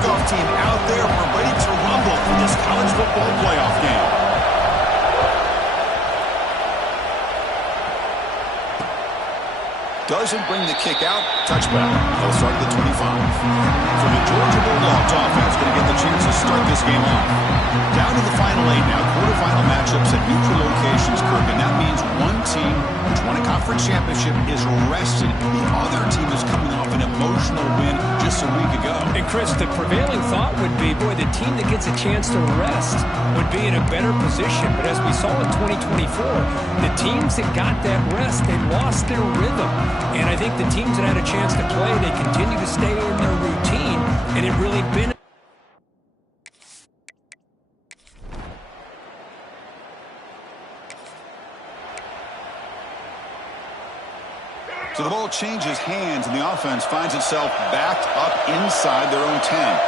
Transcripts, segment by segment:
kickoff team out there. We're ready to rumble for this college football playoff game. Doesn't bring the kick out. Touchback. They'll start at the 25. So the Georgia Bulldogs offense going to get the chance to start this game off. Down to the final 8 now. Quarterfinal matchups at neutral locations, Kirk. And that means one team which won a conference championship is rested. The other team is coming off an emotional win just a week ago. And Chris, the prevailing thought would be, boy, the team that gets a chance to rest would be in a better position. But as we saw in 2024, the teams that got that rest, they lost their rhythm. And I think the teams that had a chance to play, they continue to stay in their routine, and it really been. So the ball changes hands, and the offense finds itself backed up inside their own 10.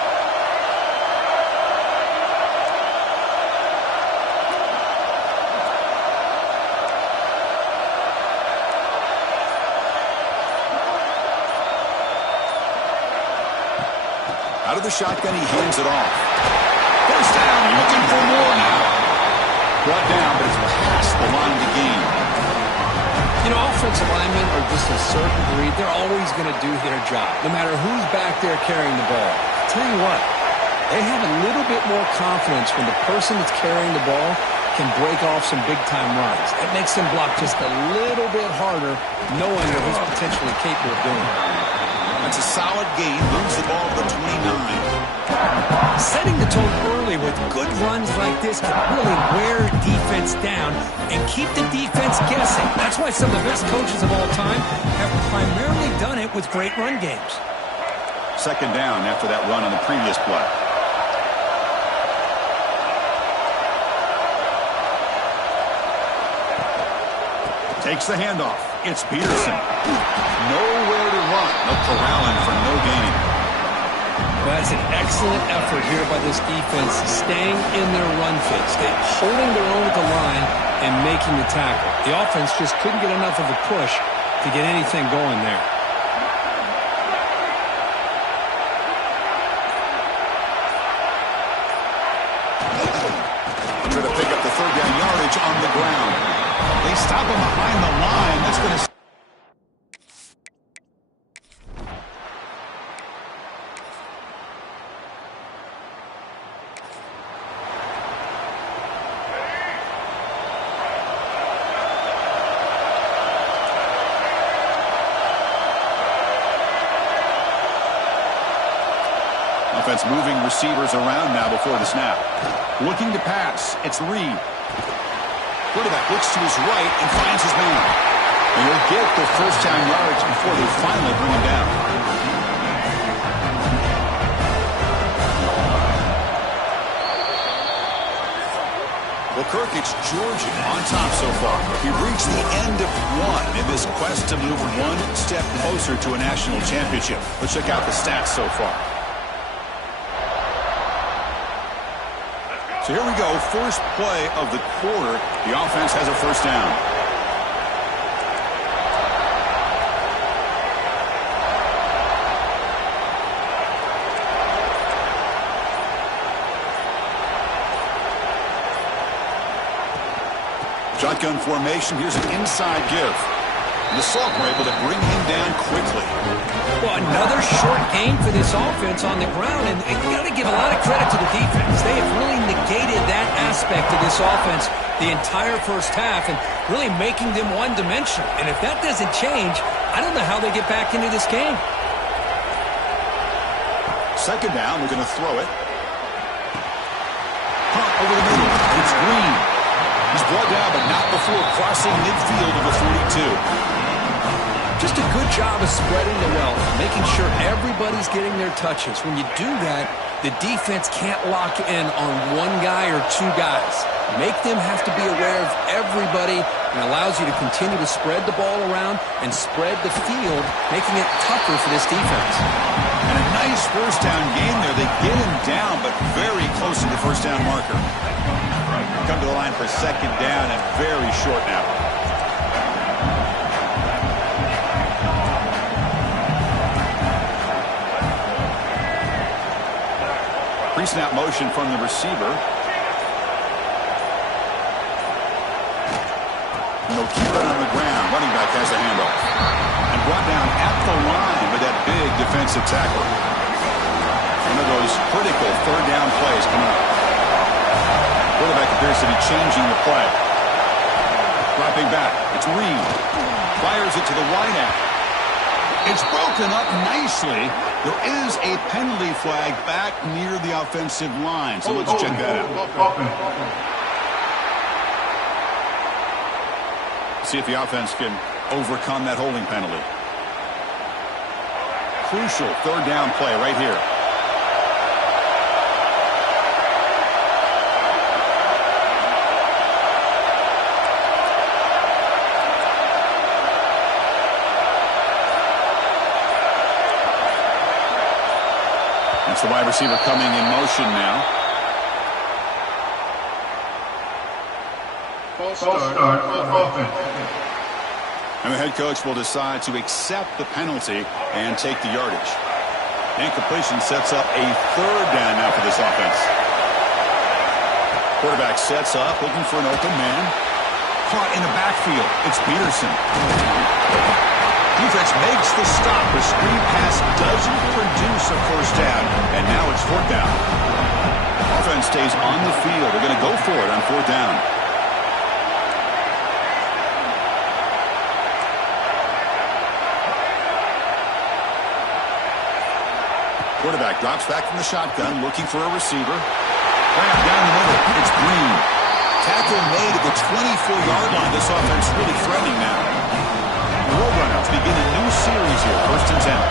Out of the shotgun, he hands it off. First down, looking for more now. Brought down, but it's past the line to gain. You know, offensive linemen are just a certain breed. They're always going to do their job, no matter who's back there carrying the ball. I'll tell you what, they have a little bit more confidence when the person that's carrying the ball can break off some big-time runs. It makes them block just a little bit harder, knowing that he's potentially capable of doing it. That's a solid gain. Moves the ball to the 29. Setting the tone early with good runs like this can really wear defense down and keep the defense guessing. That's why some of the best coaches of all time have primarily done it with great run games. Second down after that run on the previous play. Takes the handoff. It's Peterson. Nowhere to run. No corralling for no gain. That's an excellent effort here by this defense, staying in their run fits, holding their own at the line and making the tackle. The offense just couldn't get enough of a push to get anything going there. Try to pick up the third down yardage on the ground. They stop him behind the line. That's going to... Offense moving receivers around now before the snap. Looking to pass. It's Reed. Quarterback looks to his right and finds his man. And he'll get the first down yardage before they finally bring him down. Well, Kirk, it's Georgia on top so far. He reached the end of one in this quest to move one step closer to a national championship. Let's check out the stats so far. So here we go, first play of the quarter. The offense has a first down. Shotgun formation, here's an inside give. The Salk were able to bring him down quickly. Well, another short gain for this offense on the ground, and you got to give a lot of credit to the defense. They have really negated that aspect of this offense the entire first half and really making them one-dimensional. And if that doesn't change, I don't know how they get back into this game. Second down, we're going to throw it. Pump over the middle. It's Green. He's brought down, but not before crossing midfield of the 42. Just a good job of spreading the wealth, making sure everybody's getting their touches. When you do that, the defense can't lock in on one guy or two guys. Make them have to be aware of everybody, and allows you to continue to spread the ball around and spread the field, making it tougher for this defense. And a nice first down game there. They get him down, but very close to the first down marker. Come to the line for second down and very short now. Pre-snap motion from the receiver. No keep it on the ground. Running back has the handoff. And brought down at the line with that big defensive tackle. One of those critical third down plays coming up. Quarterback appears to be changing the play. Dropping back. It's Reed. Fires it to the wideout. It's broken up nicely. There is a penalty flag back near the offensive line. So let's check that out. See if the offense can overcome that holding penalty. Crucial third down play right here. It's the wide receiver coming in motion now. And the head coach will decide to accept the penalty and take the yardage. Incompletion sets up a third down now for this offense. Quarterback sets up, looking for an open man. Caught in the backfield. It's Peterson. Defense makes the stop. The screen pass doesn't produce a first down. And now it's fourth down. Offense stays on the field. They're going to go for it on fourth down. Quarterback drops back from the shotgun, looking for a receiver. Grabbed down the middle. It's Green. Tackle made at the 24-yard line. This offense really threatening now. The Roadrunners begin a new series here, 1st and 10.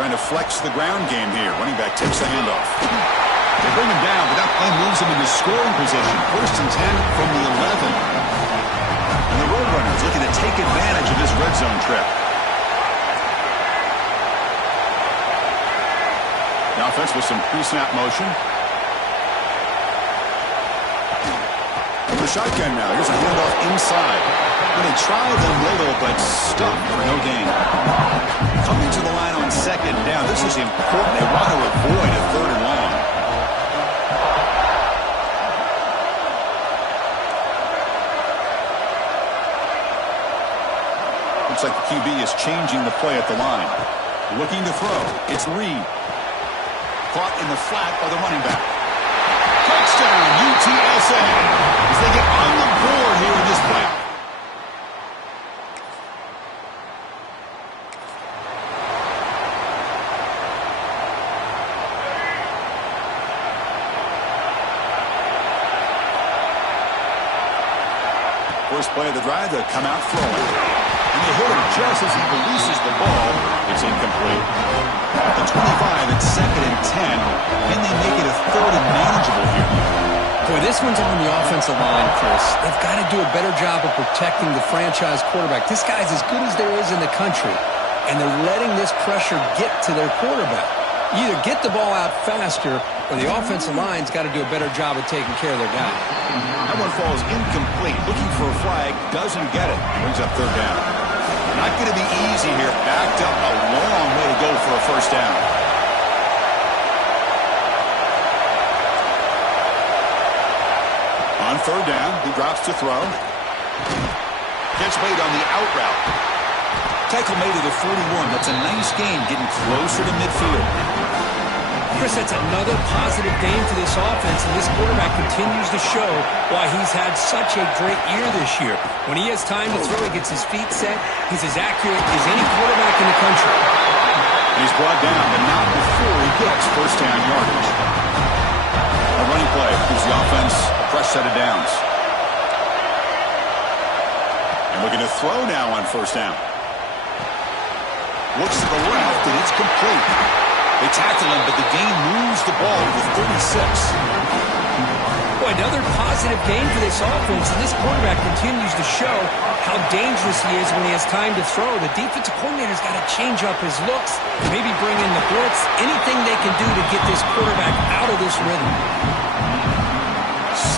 Trying to flex the ground game here. Running back takes the handoff. They bring him down, but that play moves him into scoring position. 1st and 10 from the 11. And the Roadrunners looking to take advantage of this red zone trip. The offense with some pre-snap motion. From the shotgun now. Here's a handoff inside. Going to try the middle, but stuffed for no gain. Coming to the line on second down. This is important. They want to avoid a third and long. Looks like the QB is changing the play at the line. Looking to throw. It's Reed. Caught in the flat by the running back. Touchdown, UTSA, as they get on the board here in this playoff. First play of the drive, they'll come out throwing. And they hit him just as he releases the ball. It's incomplete. At the 25, it's 2nd and 10. Can they make it a third and manageable here? Boy, this one's on the offensive line, Chris. They've got to do a better job of protecting the franchise quarterback. This guy's as good as there is in the country, and they're letting this pressure get to their quarterback. You either get the ball out faster, or the offensive line's got to do a better job of taking care of their guy. That one falls incomplete. Looking for a flag, doesn't get it. Brings up third down. Not going to be easy here. Backed up a long way to go for a first down. On third down, he drops to throw. Gets made on the out route. Tackle made at the 41. That's a nice game, getting closer to midfield. Chris, that's another positive game for this offense, and this quarterback continues to show why he's had such a great year this year. When he has time to throw, he gets his feet set. He's as accurate as any quarterback in the country. He's brought down, but not before he gets first down yardage. A running play gives the offense a fresh set of downs. And looking to throw now on first down. Looks to the left, and it's complete. They tackle him, but the gain moves the ball to the 36. Boy, another positive game for this offense, and this quarterback continues to show how dangerous he is when he has time to throw. The defensive coordinator's got to change up his looks, maybe bring in the blitz, anything they can do to get this quarterback out of this rhythm.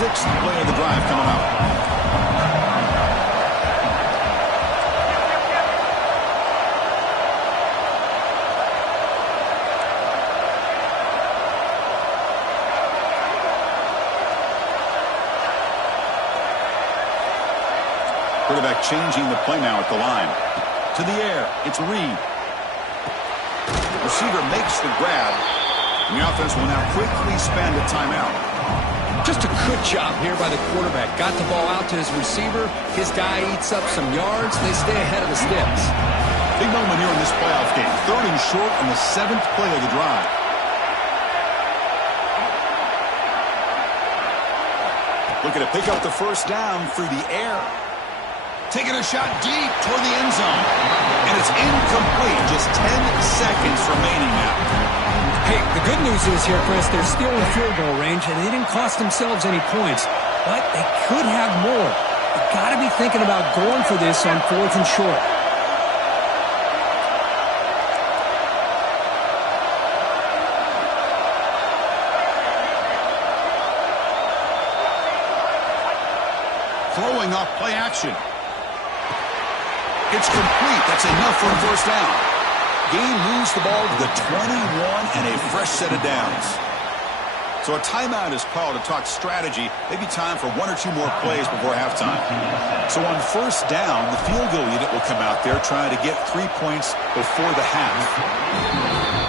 6th play of the drive coming up. Quarterback changing the play now at the line. To the air, it's Reed. Receiver makes the grab. And the offense will now quickly spend a timeout. Just a good job here by the quarterback. Got the ball out to his receiver. His guy eats up some yards. They stay ahead of the sticks. Big moment here in this playoff game. 3rd and short on the 7th play of the drive. Looking to pick up the first down through the air. Taking a shot deep toward the end zone. And it's incomplete. Just 10 seconds remaining now. Hey, the good news is here, Chris, they're still in field goal range, and they didn't cost themselves any points. But they could have more. They've got to be thinking about going for this on 4th and short. Throwing off play action. It's complete. That's enough for a first down. Gain moves the ball to the 21 and a fresh set of downs. So a timeout is called to talk strategy. Maybe time for 1 or 2 more plays before halftime. So on first down, the field goal unit will come out there trying to get 3 points before the half.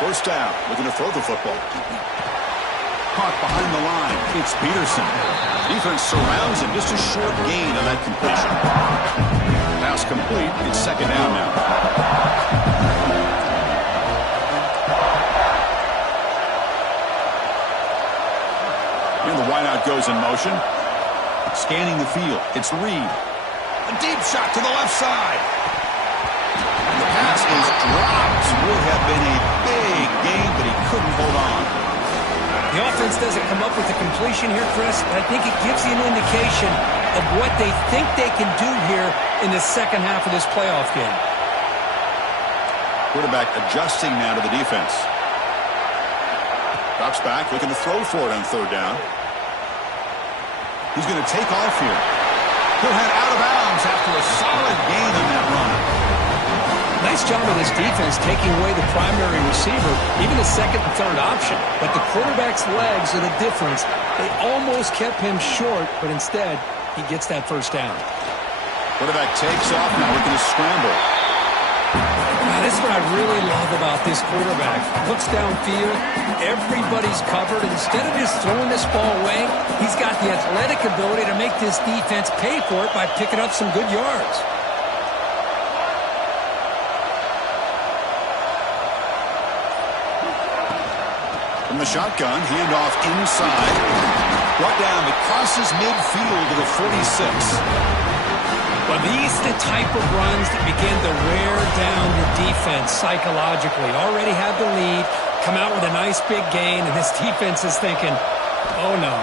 First down, looking to throw the football. Caught behind the line. It's Peterson. Defense surrounds him. Just a short gain on that completion. Pass complete. It's 2nd down now. And the wideout goes in motion. Scanning the field. It's Reed. A deep shot to the left side. The pass is dropped. Would have been a big game, but he couldn't hold on. The offense doesn't come up with the completion here, Chris, but I think it gives you an indication of what they think they can do here in the second half of this playoff game. Quarterback adjusting now to the defense. Drops back, looking to throw for it on 3rd down. He's going to take off here. He'll head out of bounds after a solid gain on that run. Nice job of this defense taking away the primary receiver, even the 2nd and 3rd option. But the quarterback's legs are the difference. They almost kept him short, but instead, he gets that first down. Quarterback takes off now, looking to scramble. Now, this is what I really love about this quarterback. Looks downfield, everybody's covered. Instead of just throwing this ball away, he's got the athletic ability to make this defense pay for it by picking up some good yards. From the shotgun, handoff inside. Brought down, it crosses midfield to the 46. Well, these are the type of runs that begin to wear down your defense psychologically. Already have the lead, come out with a nice big gain, and this defense is thinking, oh no,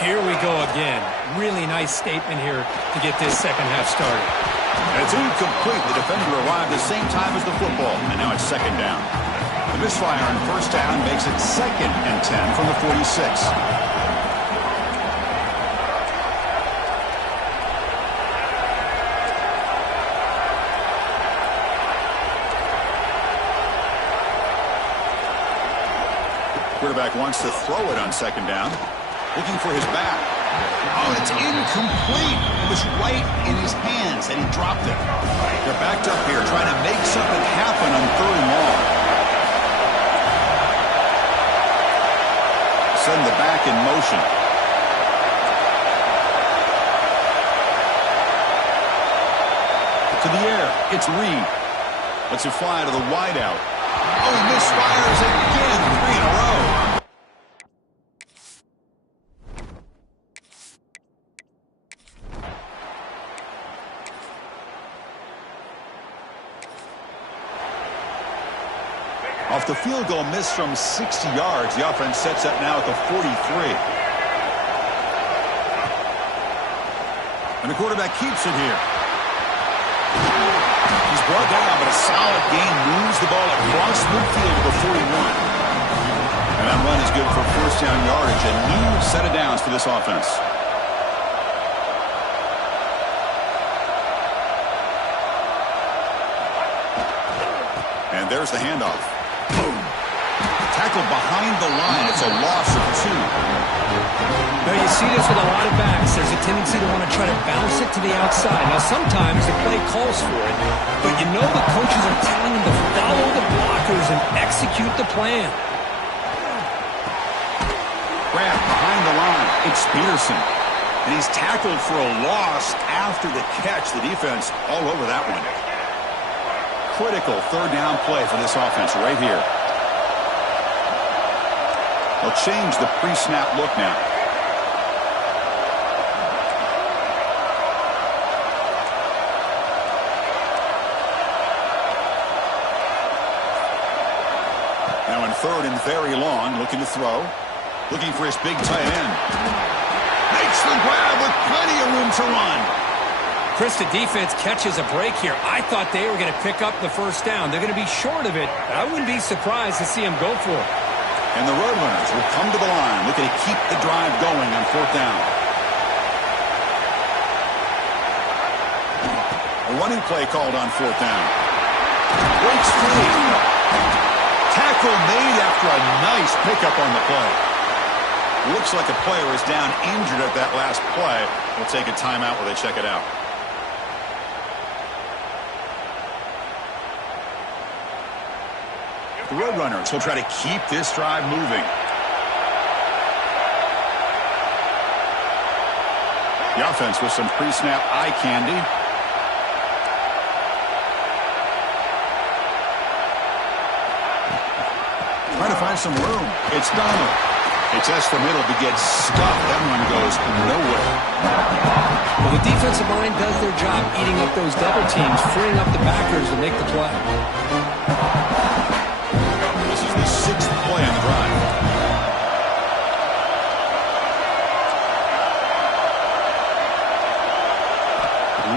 here we go again. Really nice statement here to get this second half started. And it's incomplete. The defender arrived the same time as the football, and now it's 2nd down. The misfire on first down makes it 2nd and 10 from the 46. Quarterback wants to throw it on 2nd down. Looking for his back. Oh, it's incomplete. It was right in his hands, and he dropped it. They're backed up here trying to make something happen on 3rd and long. Send the back in motion. To the air, it's Reed. Lets it fly to the wideout. Oh, he misfires again, 3 in a row. Off the field goal miss from 60 yards, the offense sets up now at the 43. And the quarterback keeps it here. He's brought down, but a solid gain moves the ball across midfield to the 41. And that run is good for first down yardage. A new set of downs for this offense. And there's the handoff. Boom. Tackled behind the line. It's a loss of 2. Now you see this with a lot of backs. There's a tendency to want to try to bounce it to the outside. Now sometimes the play calls for it, but you know the coaches are telling them to follow the blockers and execute the plan. Grab behind the line. It's Peterson. And he's tackled for a loss after the catch. The defense all over that one. Critical third down play for this offense right here. They'll change the pre-snap look now. Now in third and very long, looking to throw. Looking for his big tight end. Makes the grab with plenty of room to run. Chris, the defense catches a break here. I thought they were going to pick up the first down. They're going to be short of it, but I wouldn't be surprised to see him go for it. And the Roadrunners will come to the line, looking to keep the drive going on fourth down. A running play called on fourth down. Breaks free. Tackle made after a nice pickup on the play. Looks like a player is down injured at that last play. We'll take a timeout while they check it out. The Roadrunners will try to keep this drive moving. The offense with some pre-snap eye candy. Trying to find some room. It's Donald. He tests the middle but gets stuffed. That one goes nowhere. Well, the defensive line does their job eating up those double teams, freeing up the backers to make the play. This is the 6th play on the drive.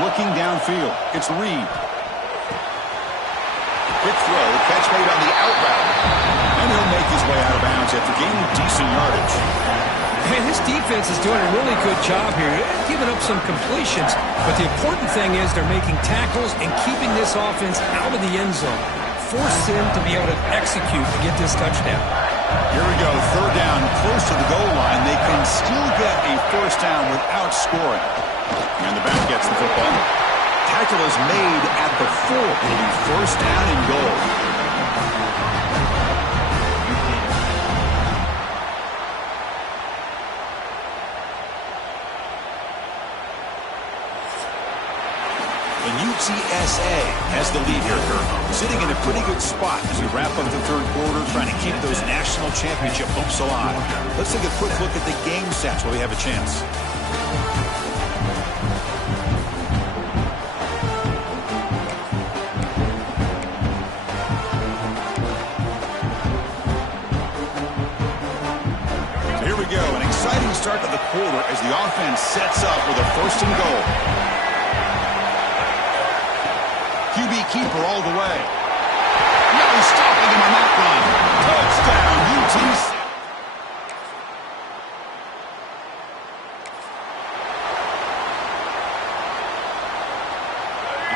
Looking downfield. It's Reed. Quick throw. Catch made on the out route. And he'll make his way out of bounds after gaining decent yardage. Man, this defense is doing a really good job here. They're giving up some completions, but the important thing is they're making tackles and keeping this offense out of the end zone. Force them to be able to execute to get this touchdown. Here we go. Third down, close to the goal line. They can still get a first down without scoring. And the back gets the football. Tackle is made at the 4. It'll be first down and goal. UTSA has the lead here, Kirk. Sitting in a pretty good spot as we wrap up the third quarter, trying to keep those national championship hopes alive. Let's take a quick look at the game stats while we have a chance. So here we go, an exciting start to the quarter as the offense sets up with a first and goal. QB keeper all the way. Now he's stopping him on that run. Touchdown, UTSA.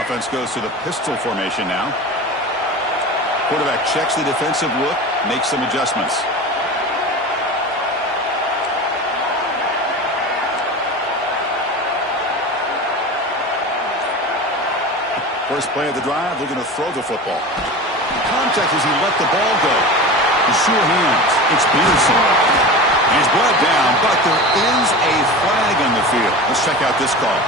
Offense goes to the pistol formation now. Quarterback checks the defensive look, makes some adjustments. First play of the drive, looking to throw the football. Contact as he let the ball go. With sure hands, it's Peterson. He's brought down, but there is a flag on the field. Let's check out this call.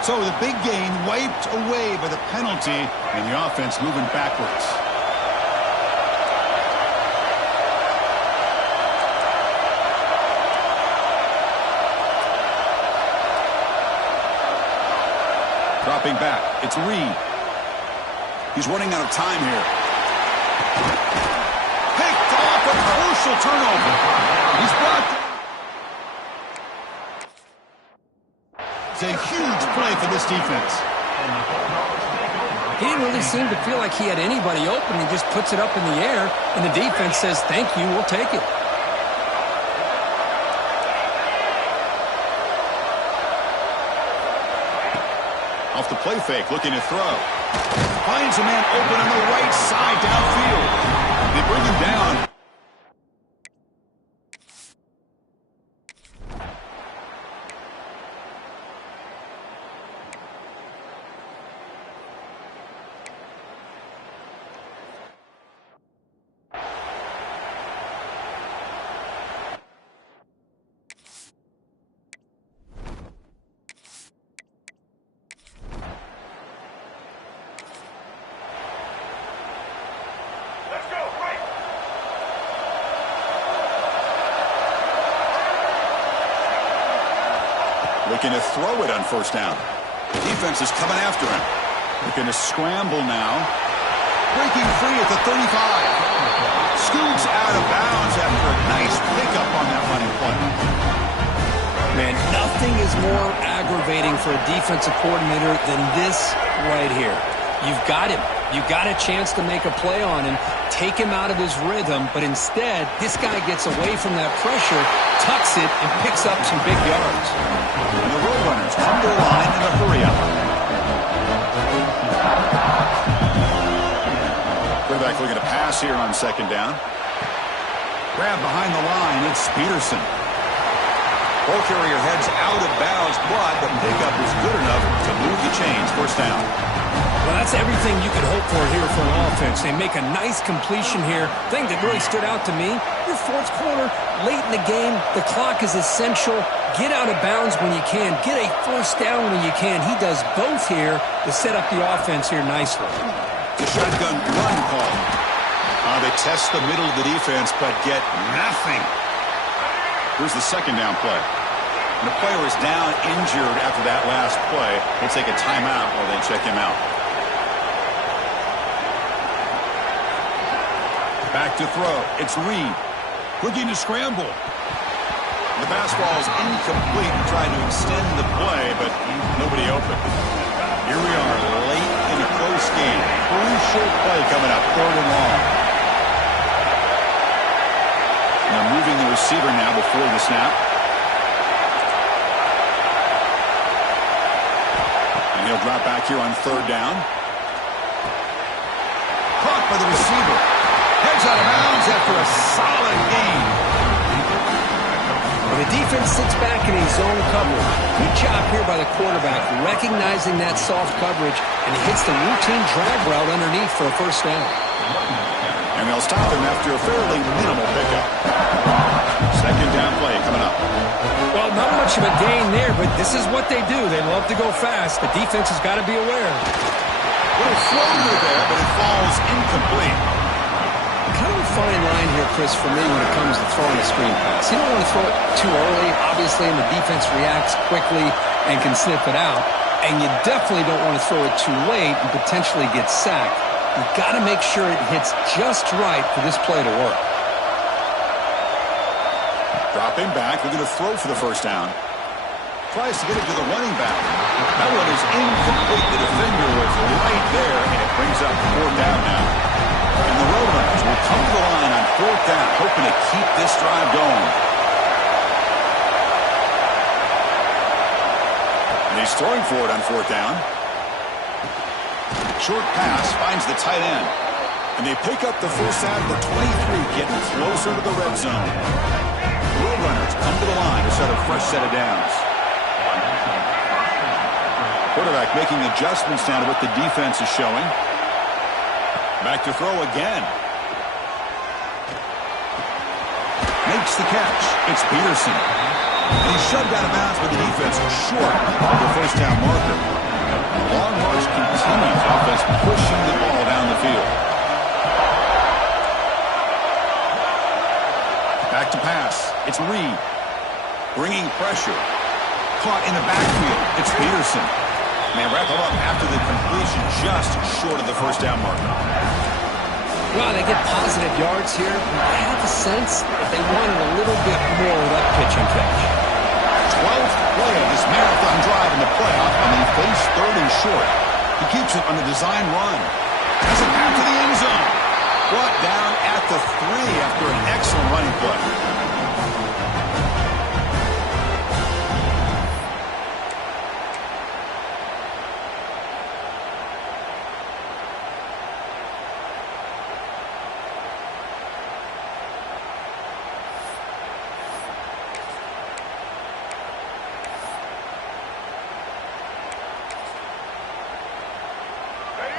So the big gain wiped away by the penalty, and the offense moving backwards. Dropping back, it's Reed. He's running out of time here. Picked off a crucial turnover. He's brought down. It's a huge play for this defense. He didn't really seem to feel like he had anybody open. He just puts it up in the air, and the defense says, thank you, we'll take it. Off the play fake, looking to throw. Finds a man open on the right side downfield. They bring him down. Looking to throw it on first down. The defense is coming after him. Looking to scramble now. Breaking free at the 35. Scoots out of bounds after a nice pickup on that running play. Man, nothing is more aggravating for a defensive coordinator than this right here. You've got him. You've got a chance to make a play on him, take him out of his rhythm, but instead, this guy gets away from that pressure, tucks it, and picks up some big yards. And the Roadrunners come to the line in a hurry-up. Quarterback looking to pass here on second down. Grab behind the line, it's Peterson. Ball carrier heads out of bounds, but the pickup is good enough to move the chains. First down. Well, that's everything you could hope for here for an offense. They make a nice completion here. Thing that really stood out to me, your fourth quarter, late in the game, the clock is essential. Get out of bounds when you can. Get a first down when you can. He does both here to set up the offense here nicely. The shotgun run call. They test the middle of the defense, but get nothing. Here's the second down play. And the player is down injured after that last play. We'll take a timeout while they check him out. Back to throw. It's Reed. Looking to scramble. The fastball is incomplete. Trying to extend the play, but nobody open. Here we are late in a close game. Crucial play coming up. 3rd and long. Now moving the receiver now before the snap. And he'll drop back here on 3rd down. Caught by the receiver. Heads out of bounds after a solid gain. When the defense sits back in his zone coverage, good job here by the quarterback, recognizing that soft coverage, and he hits the routine drag route underneath for a first down. And they'll stop him after a fairly minimal pickup. Second down play coming up. Well, not much of a gain there, but this is what they do. They love to go fast. The defense has got to be aware. Little floater there, but it falls incomplete. Kind of a fine line here, Chris, for me when it comes to throwing a screen pass. You don't want to throw it too early, obviously, and the defense reacts quickly and can sniff it out. And you definitely don't want to throw it too late and potentially get sacked. You've got to make sure it hits just right for this play to work. Dropping back, looking to throw for the first down. Tries to get it to the running back. That one is incomplete. The defender was right there, and it brings up 4th down now. And the Roadrunners will come to the line on 4th down, hoping to keep this drive going. And he's throwing for it on 4th down. Short pass finds the tight end. And they pick up the first out of the 23, getting closer to the red zone. The Roadrunners come to the line to set a fresh set of downs. Quarterback making adjustments now to what the defense is showing. Back to throw again. Makes the catch. It's Peterson. And he's shoved out of bounds by the defense short of the first down marker. The long march continues. Offense pushing the ball down the field. Back to pass. It's Reed. Bringing pressure. Caught in the backfield. It's Peterson. And they wrap him up after the completion just short of the first down marker. Well, they get positive yards here. I have a sense that they wanted a little bit more of that pitch and catch. 12th play of this marathon drive in the playoff, and they face 3rd and short. He keeps it on the design run. Has it back to the end zone. Brought down at the 3 after an excellent running play.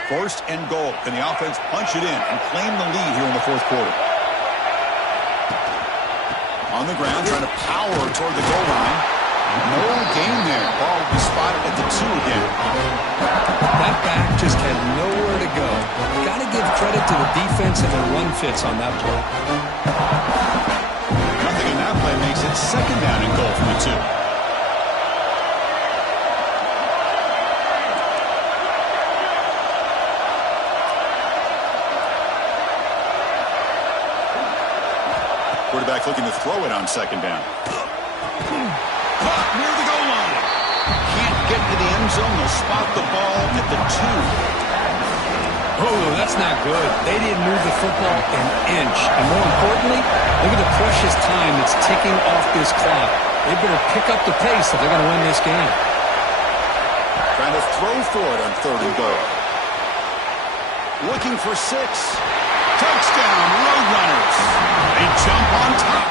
First and goal. Can the offense punch it in and claim the lead here in the 4th quarter? On the ground, trying to power toward the goal line. No gain there. Ball will be spotted at the 2 again. That back just had nowhere to go. Got to give credit to the defense and their run fits on that play. Nothing in that play makes it 2nd down and goal from the 2. Quarterback looking to throw it on 2nd down. Caught near the goal line. Can't get to the end zone. They'll spot the ball at the 2. Oh, that's not good. They didn't move the football an inch. And more importantly, look at the precious time that's ticking off this clock. They better pick up the pace if they're going to win this game. Trying to throw for it on 3rd and goal. Looking for 6. Touchdown, Roadrunners. They jump on top.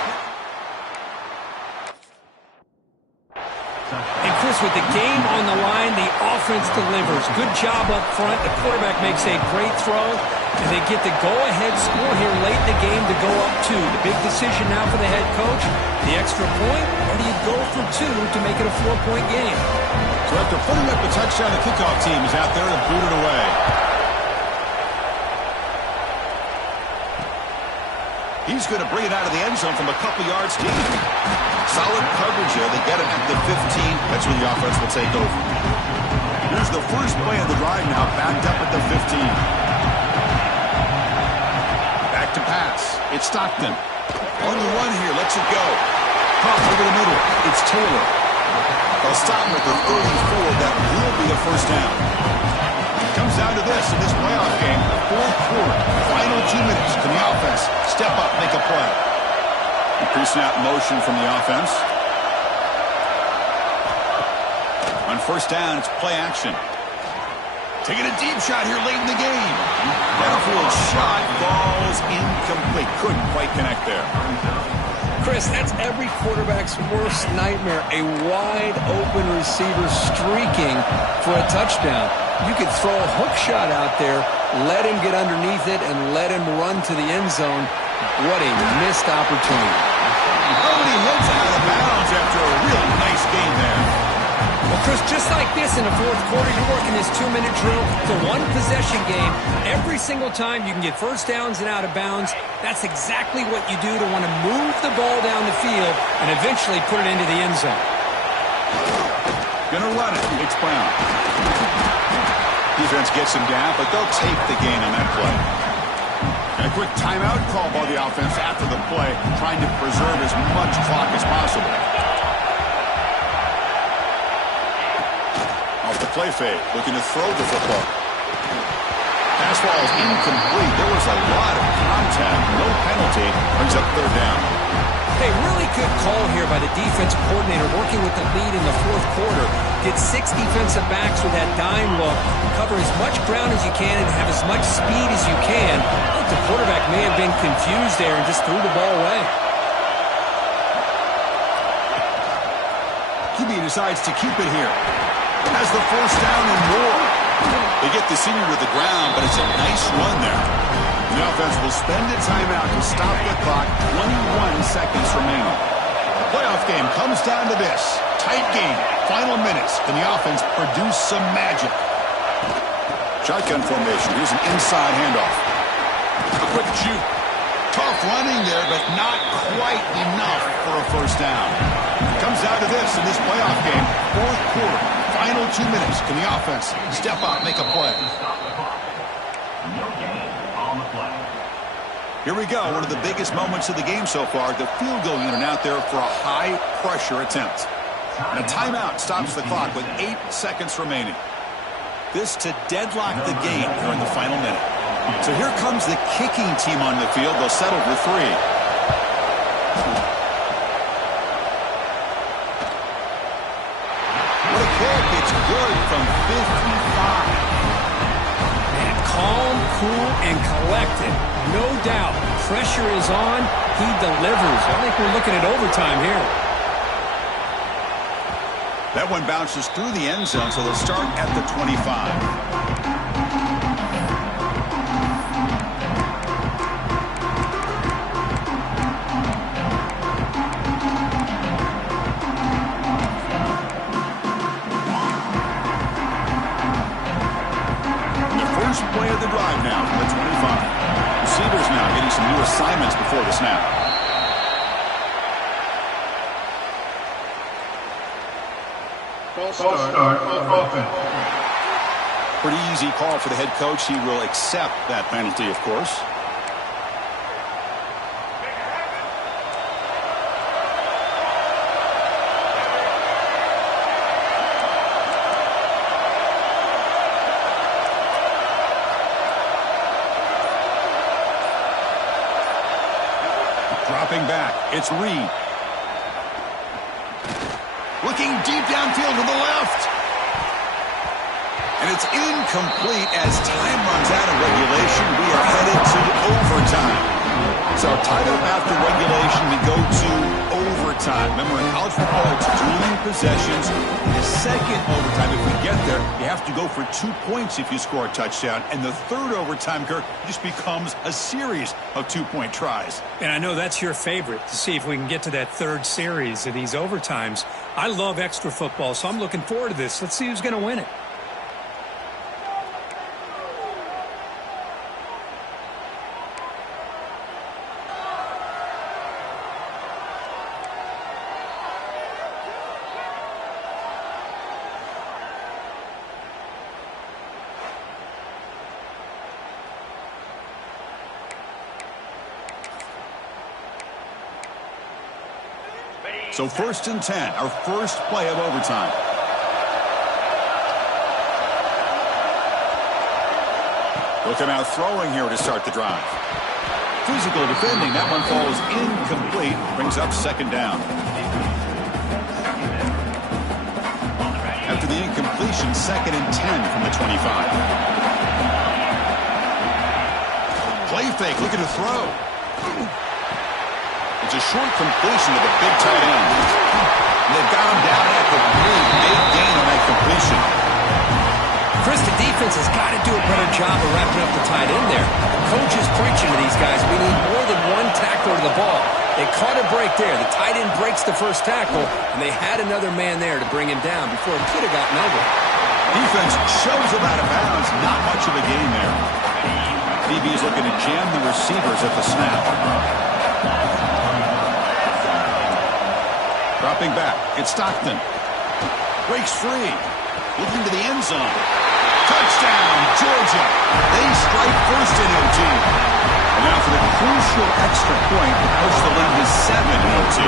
And Chris, with the game on the line, the offense delivers. Good job up front. The quarterback makes a great throw, and they get the go-ahead score here late in the game to go up 2. The big decision now for the head coach, the extra point, or do you go for 2 to make it a 4-point game? So after putting up the touchdown, the kickoff team is out there to boot it away. He's going to bring it out of the end zone from a couple yards deep. Solid coverage here. They get it at the 15. That's when the offense will take over. Here's the first play of the drive now, backed up at the 15. Back to pass. It's Stockton. On the run here. Lets it go. Pump over the middle. It's Taylor. They'll stop him at the 34. That will be a first down. Comes down to this in this playoff game. 4th quarter. Final 2 minutes. Can the offense step up, make a play? Increasing out motion from the offense. On 1st down, it's play action. Taking a deep shot here late in the game. Battlefield shot falls incomplete. Couldn't quite connect there. Chris, that's every quarterback's worst nightmare. A wide-open receiver streaking for a touchdown. You could throw a hook shot out there, let him get underneath it, and let him run to the end zone. What a missed opportunity. Nobody heads out of bounds after a really nice game there. Well, Chris, just like this in the 4th quarter, you're working this 2-minute drill. It's a one-possession game. Every single time you can get first downs and out of bounds, that's exactly what you do to want to move the ball down the field and eventually put it into the end zone. Gonna run it. It's Brown. Defense gets him down, but they'll take the gain on that play. And a quick timeout call by the offense after the play, trying to preserve as much clock as possible. Off the play fake, looking to throw the football. Pass ball is incomplete. There was a lot of contact. No penalty. Brings up 3rd down. Hey, really good call here by the defensive coordinator working with the lead in the 4th quarter. Get 6 defensive backs with that dime look. Cover as much ground as you can and have as much speed as you can. I think the quarterback may have been confused there and just threw the ball away. QB decides to keep it here. Has the 1st down and more. They get the senior to the ground, but it's a nice run there. The offense will spend a timeout to stop the clock. 21 seconds remaining. The playoff game comes down to this. Tight game. Final minutes. Can the offense produce some magic? Shotgun formation. Here's an inside handoff. A quick shoot. Tough running there, but not quite enough for a first down. It comes down to this in this playoff game. 4th quarter. Final 2 minutes. Can the offense step up, make a play? Here we go. One of the biggest moments of the game so far. The field goal unit out there for a high-pressure attempt. And a timeout stops the clock with 8 seconds remaining. This to deadlock the game here in the final minute. So here comes the kicking team on the field. They'll settle for 3. What a kick. It's good from 55. Man, calm, cool, and collected. No doubt. Pressure is on. He delivers. I think we're looking at overtime here. That one bounces through the end zone, so they'll start at the 25. Play of the drive now from the 25. Receivers now getting some new assignments before the snap. Start offense. Pretty easy call for the head coach. He will accept that penalty, of course. Dropping back, it's Reed. Looking deep downfield to the left. And it's incomplete as time runs out of regulation. We are headed to overtime. So tied up after regulation, we go to overtime. Remember, in college football, it's dueling possessions. In the second overtime, if we get there, you have to go for 2 points if you score a touchdown. And the third overtime, Kirk, just becomes a series of 2-point tries. And I know that's your favorite, to see if we can get to that third series of these overtimes. I love extra football, so I'm looking forward to this. Let's see who's going to win it. So 1st and 10, our first play of overtime. Looking out throwing here to start the drive. Physical defending, that one falls incomplete, brings up 2nd down. After the incompletion, 2nd and 10 from the 25. Play fake, looking to throw. It's a short completion of a big tight end. And they've got him down at the really big gain on that completion. Chris, the defense has got to do a better job of wrapping up the tight end there. The coach is preaching to these guys. We need more than one tackler to the ball. They caught a break there. The tight end breaks the first tackle, and they had another man there to bring him down before it could have gotten over. Defense shoves him out of bounds. Not much of a gain there. DB is looking to jam the receivers at the snap. Dropping back, it's Stockton. Breaks free. Looking to the end zone. Touchdown, Georgia. They strike first in OT. And now for the crucial extra point to push the lead to 7 in OT.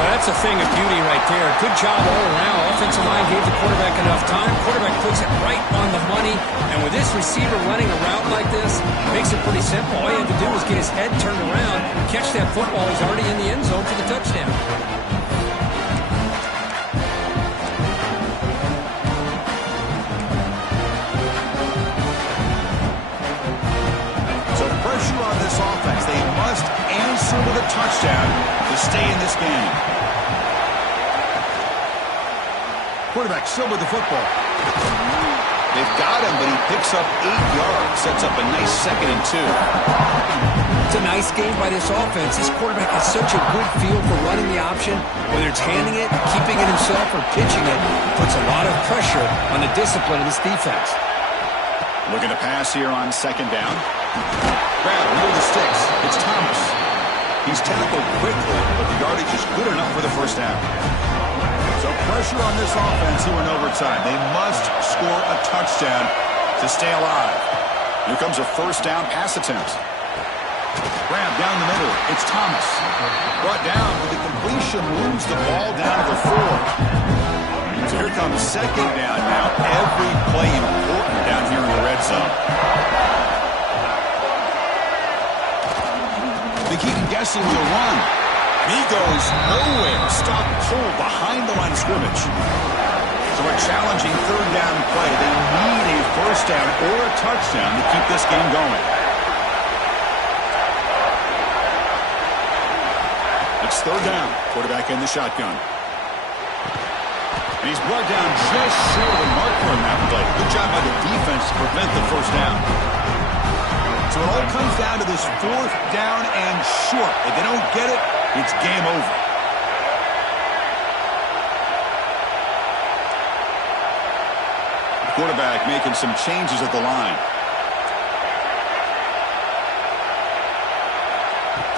Well, that's a thing of beauty right there. Good job all around. Offensive line gave the quarterback enough time. Quarterback puts it right on the money. And with this receiver running a route like this, it makes it pretty simple. All you have to do is get his head turned around, catch that football. He's already in the end zone for the touchdown. On this offense, they must answer with a touchdown to stay in this game. Quarterback still with the football. They've got him, but he picks up 8 yards, sets up a nice 2nd and 2. It's a nice game by this offense. This quarterback has such a good feel for running the option. Whether it's handing it, keeping it himself, or pitching it, puts a lot of pressure on the discipline of this defense. Looking to pass here on 2nd down. Grab near the sticks. It's Thomas. He's tackled quickly, but the yardage is good enough for the first down. So pressure on this offense here in overtime. They must score a touchdown to stay alive. Here comes a 1st down pass attempt. Grab down the middle. It's Thomas. Brought down with the completion, moves the ball down to the 4. So here comes second down now. Every play important down here in the red zone. They keep guessing the run. And he goes nowhere. Stop pulled behind the line of scrimmage. So a challenging third down play. They need a first down or a touchdown to keep this game going. It's third down. Quarterback in the shotgun. And he's brought down just short of the marker on that play. Good job by the defense to prevent the first down. So it all comes down to this fourth down and short. If they don't get it, it's game over. The quarterback making some changes at the line.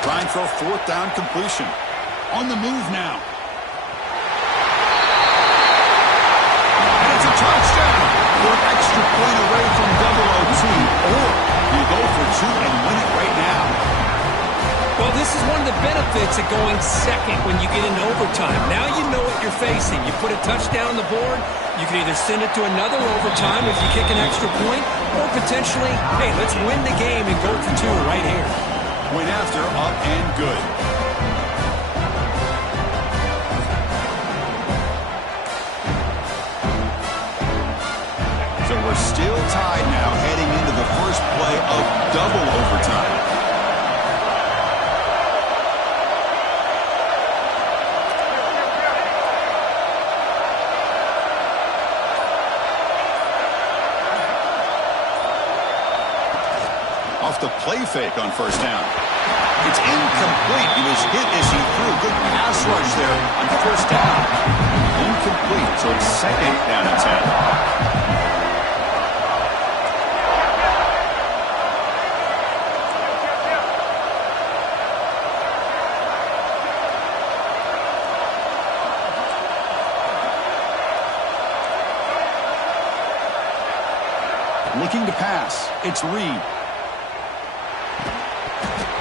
Trying for a fourth down completion. On the move now. And it's a touchdown. We're an extra point away from double OT. Or you go for 2 and win it right now. Well, this is one of the benefits of going second when you get into overtime. Now you know what you're facing. You put a touchdown on the board, you can either send it to another overtime if you kick an extra point, or potentially, hey, let's win the game and go for 2 right here. Point after, up and good. So we're still tied now heading into the first play of double overtime. Off the play fake on first down. It's incomplete. He was hit as he threw. Good pass rush there on first down. Incomplete, so it's second down and 10. Looking to pass. It's Reed.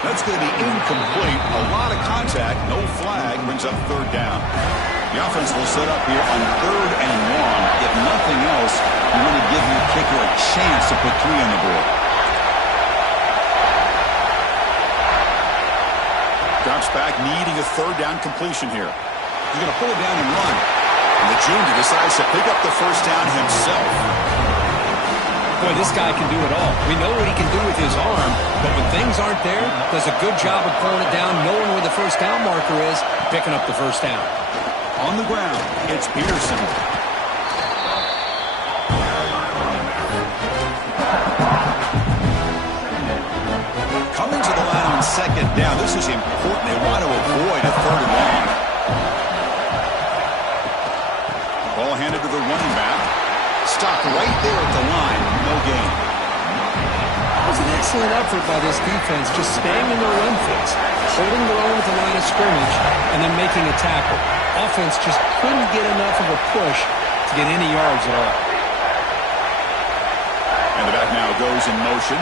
That's going to be incomplete. A lot of contact. No flag. Brings up third down. The offense will set up here on 3rd and 1. If nothing else, you want to give your kicker a chance to put 3 on the board. Drops back, needing a third down completion here. He's going to pull it down and run. And the junior decides to pick up the first down himself. Boy, this guy can do it all. We know what he can do with his arm, but when things aren't there, does a good job of pulling it down, knowing where the first down marker is, picking up the first down. On the ground, it's Peterson. Coming to the line on second down. This is important. They want to avoid a third and long. Ball handed to the running back. Stopped right there at the line. No gain. It was an excellent effort by this defense, just staying in their run fits, holding their own at the line of scrimmage, and then making a tackle. Offense just couldn't get enough of a push to get any yards at all. And the back now goes in motion.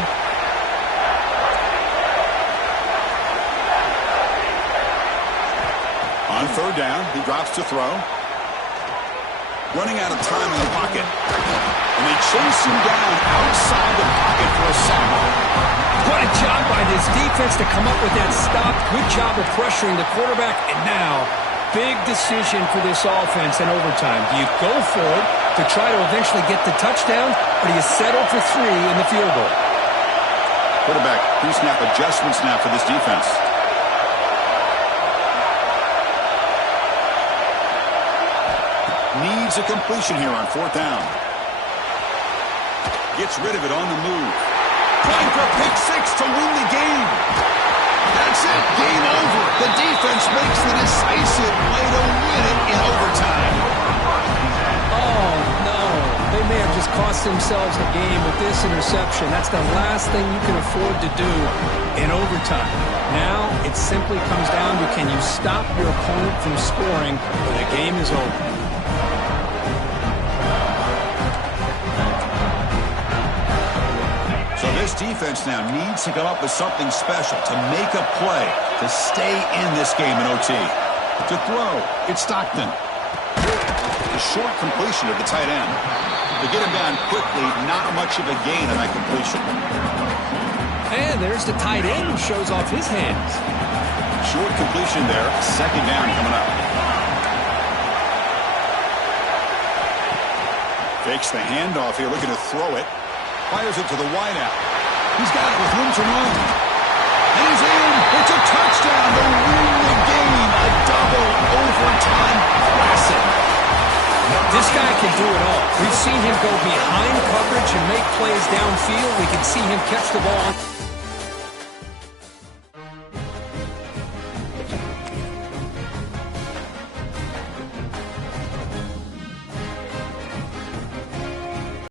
On third down, he drops to throw. Running out of time in the pocket. And they chase him down outside the pocket for a sack. What a job by this defense to come up with that stop. Good job of pressuring the quarterback. And now, big decision for this offense in overtime. Do you go for it to try to eventually get the touchdown, or do you settle for 3 in the field goal? Quarterback pre-snap adjustments now for this defense. Needs a completion here on 4th down. Gets rid of it on the move. Trying for a pick 6 to win the game. That's it. Game over. The defense makes the decisive play to win it in overtime. Oh, no. They may have just cost themselves a game with this interception. That's the last thing you can afford to do in overtime. Now it simply comes down to, can you stop your opponent from scoring, or the game is over. So this defense now needs to come up with something special to make a play to stay in this game in OT. To throw, it's Stockton. A short completion to the tight end. To get him down quickly, not much of a gain on that completion. And there's the tight end who shows off his hands. Short completion there. Second down coming up. Fakes the handoff here, looking to throw it. Fires it to the wideout. He's got it with room to run. And he's in. It's a touchdown to win the game. A double overtime classic. This guy can do it all. We've seen him go behind coverage and make plays downfield. We can see him catch the ball.